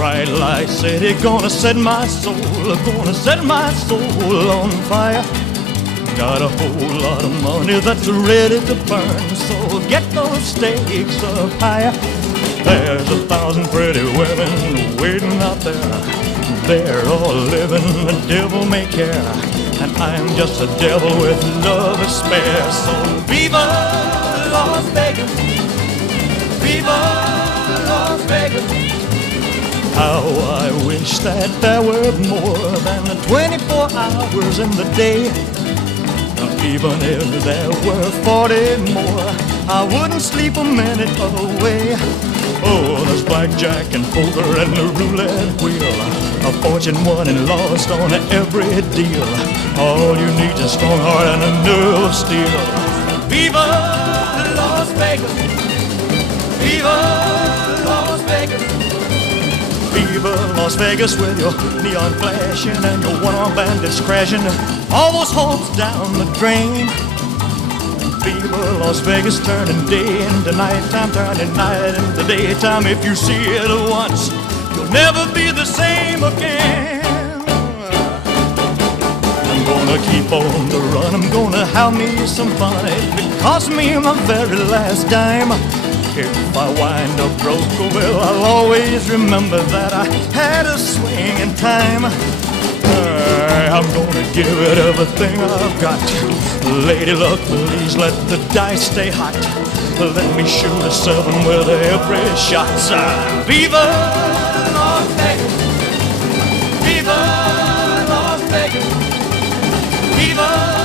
Bright light city, gonna set my soul on fire. Got a whole lot of money that's ready to burn, so get those stakes up higher. There's 1,000 pretty women waiting out there. They're all living the devil may care, and I'm just a devil with love to spare. So viva Las Vegas, viva Las Vegas. How I wish that there were more than 24 hours in the day. Even if there were 40 more, I wouldn't sleep a minute away. Oh, there's blackjack and poker and the roulette wheel, a fortune won and lost on every deal. All you need is a strong heart and a nerve of steel. Viva Las Vegas, viva Las Vegas, viva Las Vegas, with your neon flashing and your one-armed bandits crashing all those hopes down the drain. Viva Las Vegas, turning day into nighttime, turning night into daytime. If you see it once, you'll never be the same again. I'm gonna keep on the run, I'm gonna have me some fun. It cost me my very last dime. If I wind up broke, well, I'll always remember that I had a swing in time. I'm gonna give it everything I've got. Lady luck, please let the dice stay hot. Let me shoot a 7 with every shot. Viva Las Vegas, viva Las Vegas, viva